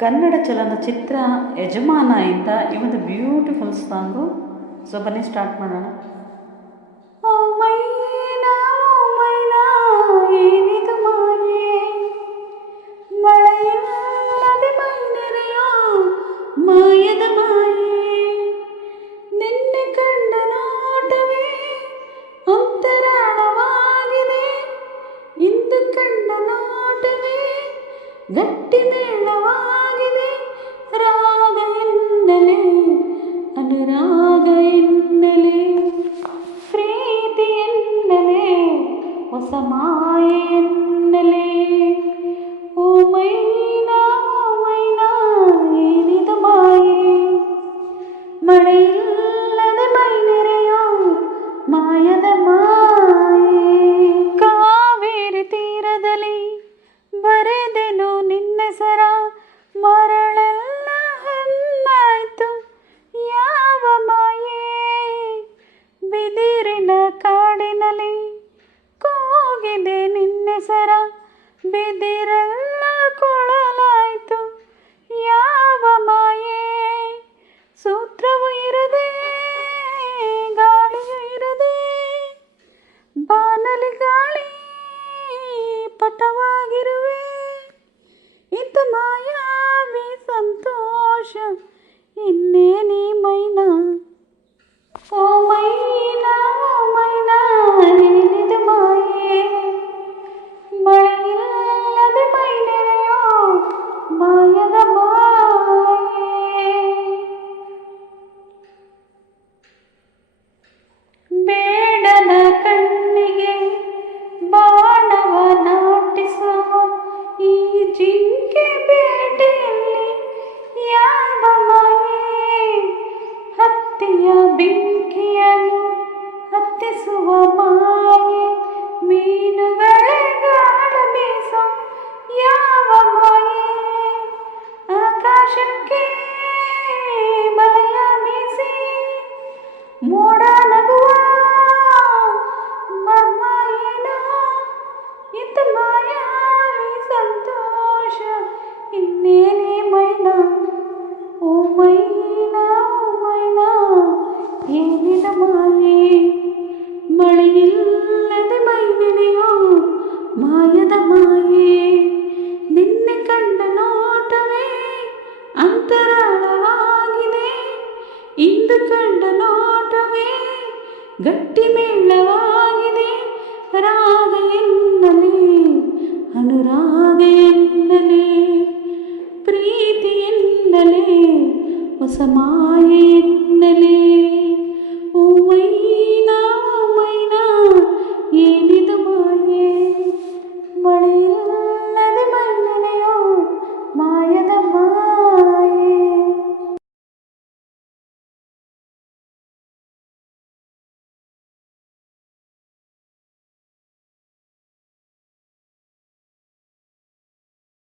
ಕನ್ನಡ ಚಲನಚಿತ್ರ ಯಜಮಾನ ಇಂದ ಈ ಒಂದು ಬ್ಯೂಟಿಫುಲ್ ಸಾಂಗು. ಸೊ ಬನ್ನಿ ಸ್ಟಾರ್ಟ್ ಮಾಡೋಣ. ಓ ಮೈನಾ ಏನಿದು ಮಾಯೆ, ಮಳೆಯಿಲ್ಲದೆ ಮೈನೆರೆಯೋ ಮಾಯದ ಮಾಯೆ, ನಿನ್ನೆ ಕಂಡ ನೋಟವೇ ಅಂತರಾಳವಾಗಿದೆ, ಇಂದು ಕಂಡ ನೋಟವೇ ಗಟ್ಟಿ ಮೇಳವಾಗಿದೆ, ರಾಗ ಎನ್ನಲೆ ಅನುರಾಗ ಎನ್ನಲೆ ಪ್ರೀತಿ ಎನ್ನಲೆ ಹೊಸ ಮಾಯೆ ಎನ್ನಲೆ. ಓ ಮೈನಾ ಏನಿದು ಮಾಯೆ, ಮಳೆಯಿಲ್ಲದೆ ಮೈನೆರೆಯೋ ಮಾಯದ ಮಾಯೆ. ಕಾವೇರಿ ತೀರದಲ್ಲಿ ಬರೆದೆನು ನಿನ್ನೆಸರ, ಮರಳೆಲ್ಲ ಹೊನ್ನಾಯ್ತು ಯಾವ ಮಾಯೆ, ಬಿದಿರಿನ ಕಾಡಿನಲ್ಲಿ ಕೂಗಿದೆ ನಿನ್ನೆಸರ, ಬಿದಿರೆಲ್ಲ ಕೊಳಲಾಯ್ತು ಯಾವ ಮಾಯೆ, ಸೂತ್ರವು ಇರದೆ ಗಾಳಿಯು ಇರದೆ ಬಾನಲಿ ಗಾಳಿ ಪಟವಾಗಿರುವೆ, ಇಂಥ ಮಾಯಾವಿ ಸಂತೋಷ ಇನ್ನೇನಿ ಮೈನಾ. ಓ ಮೈನಾ ಏನಿದು ಮಾಯೆ, ಮಳೆಯಿಲ್ಲದೆ ಮೈನೆರೆಯೋ ಮಾಯದ ಮಾಯೆ. ಬೇಡನ ಕಣ್ಣಿಗೆ ಬಾಣವ ನಾಟಿಸುವ ಈ ಜಿಂಕೆ ಬೇಟೆಯಲ್ಲಿ ಯಾವ ಮಾಯೆ, ಹತ್ತಿಯ ಬೆಂಕಿಯನ್ನು ಹತ್ತಿಸುವ ಮಾಯೆ, ಮೀನುಗಳೇ ಗಾಳ ಬೀಸ ಯಾವ ಮಾಯೆ, ಆಕಾಶಕ್ಕೆ ಬಲೆಯ ಬೀಸಿ ಮೋಡ ನಗುವ ಮರ್ಮ ಏನೋ, ಇಂಥ ಮಾಯಾವಿ ಸಂತೋಷ ಇನ್ನೇನೇ ಮೈನಾ. ಓ ಮೈನಾ ಏನಿದು ಮಾಯೆ, ಮಳೆಯಿಲ್ಲದೆ ಮೈನೆರೆಯೋ ಮಾಯದ ಮಾಯೆ, ನಿನ್ನೆ ಕಂಡ ನೋಟವೇ ಅಂತರಾಳವಾಗಿದೆ, ಇಂದು ಕಂಡ ನೋಟವೇ ಗಟ್ಟಿ ಮೇಳವಾಗಿದೆ, ರಾಗ ಎನ್ನಲೆ ಅನುರಾಗ ಎನ್ನಲೆ ಪ್ರೀತಿ ಎನ್ನಲೆ ಹೊಸ ಮಾಯೆ ಎನ್ನಲೆ.